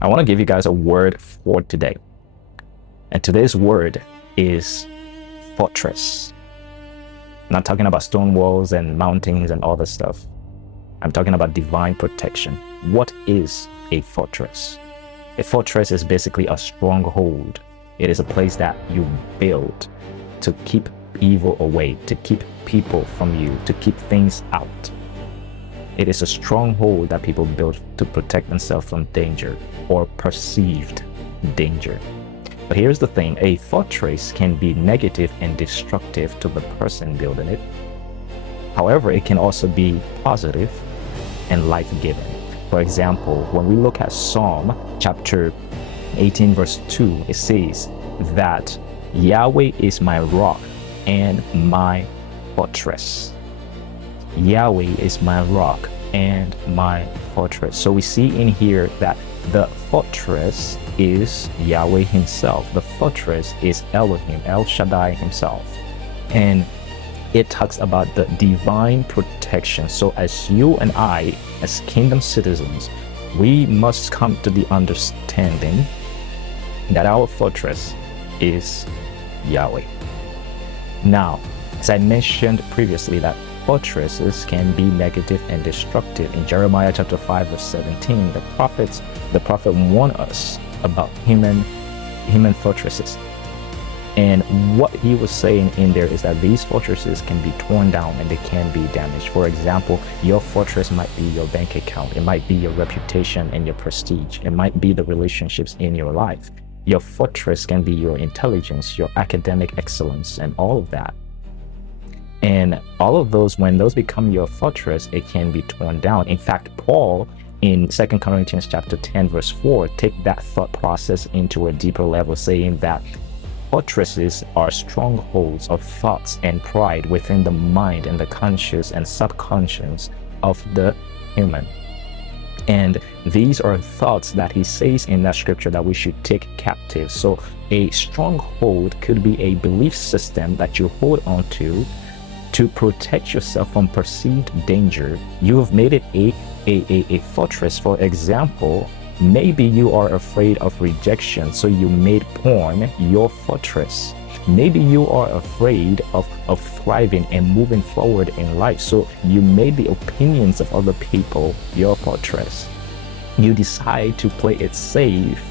I want to give you guys a word for today. And today's word is fortress. I'm not talking about stone walls and mountains and all this stuff. I'm talking about divine protection. What is a fortress? A fortress is basically a stronghold. It is a place that you build to keep evil away, to keep people from you, to keep things out. It is a stronghold that people build to protect themselves from danger or perceived danger. But here's the thing, a fortress can be negative and destructive to the person building it. However, it can also be positive and life-giving. For example, when we look at Psalm chapter 18 verse 2, it says that Yahweh is my rock and my fortress. Yahweh is my rock and my fortress. So we see in here that the fortress is Yahweh himself. The fortress is Elohim, El Shaddai himself. And it talks about the divine protection. So as you and I, as kingdom citizens, we must come to the understanding that our fortress is Yahweh. Now, as I mentioned previously, that fortresses can be negative and destructive. In Jeremiah chapter 5 verse 17, the prophet warned us about human fortresses. And what he was saying in there is that these fortresses can be torn down and they can be damaged. For example, your fortress might be your bank account. It might be your reputation and your prestige. It might be the relationships in your life. Your fortress can be your intelligence, your academic excellence, and all of that. And all of those, when those become your fortress, it can be torn down. In fact, Paul in 2 Corinthians chapter 10 verse 4 take that thought process into a deeper level, saying that fortresses are strongholds of thoughts and pride within the mind and the conscious and subconscious of the human. And these are thoughts that he says in that scripture that we should take captive. So a stronghold could be a belief system that you hold on to protect yourself from perceived danger. You have made it a fortress. For example, maybe you are afraid of rejection, so you made porn your fortress. Maybe you are afraid of thriving and moving forward in life, so you made the opinions of other people your fortress. You decide to play it safe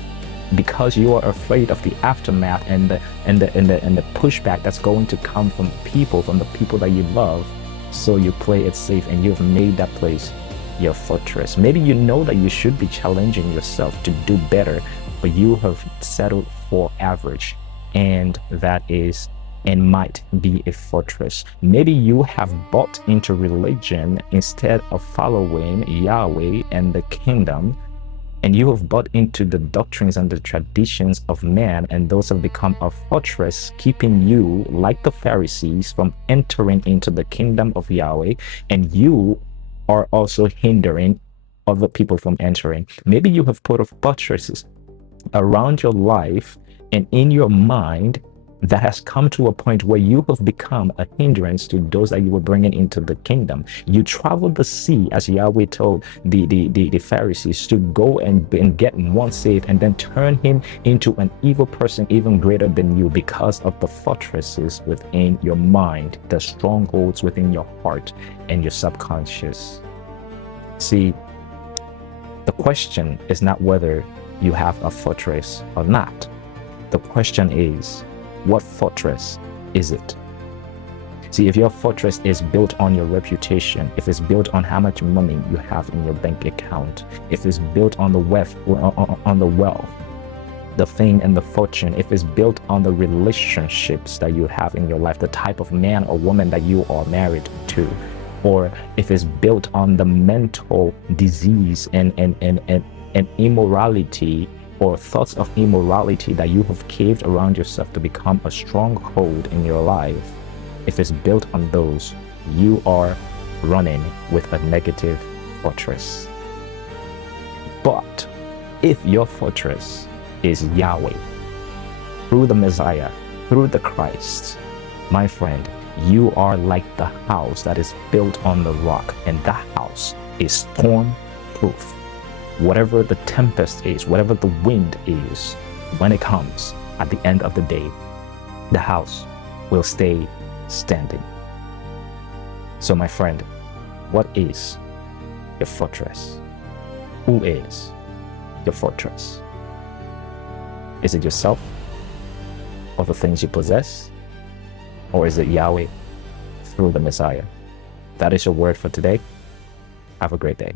because you are afraid of the aftermath and the pushback that's going to come from the people that you love. So you play it safe and you've made that place your fortress. Maybe you know that you should be challenging yourself to do better, but you have settled for average, and that is and might be a fortress. Maybe you have bought into religion instead of following Yahweh and the kingdom, and you have bought into the doctrines and the traditions of man, and those have become a fortress, keeping you, like the Pharisees, from entering into the kingdom of Yahweh, and you are also hindering other people from entering. Maybe you have put fortresses around your life and in your mind that has come to a point where you have become a hindrance to those that you were bringing into the kingdom. You traveled the sea, as Yahweh told the Pharisees, to go and get one saved and then turn him into an evil person even greater than you, because of the fortresses within your mind, the strongholds within your heart and your subconscious. See, the question is not whether you have a fortress or not. The question is, what fortress is it? See, if your fortress is built on your reputation, if it's built on how much money you have in your bank account, if it's built on the wealth, the fame and the fortune, if it's built on the relationships that you have in your life, the type of man or woman that you are married to, or if it's built on the mental disease and immorality, or thoughts of immorality that you have caved around yourself to become a stronghold in your life, if it's built on those, you are running with a negative fortress. But if your fortress is Yahweh, through the Messiah, through the Christ, my friend, you are like the house that is built on the rock, and that house is storm proof. whatever the tempest is, whatever the wind is, when it comes at the end of the day, the house will stay standing. So my friend, what is your fortress? Who is your fortress? Is it yourself, or the things you possess? Or is it Yahweh through the Messiah? That is your word for today. Have a great day.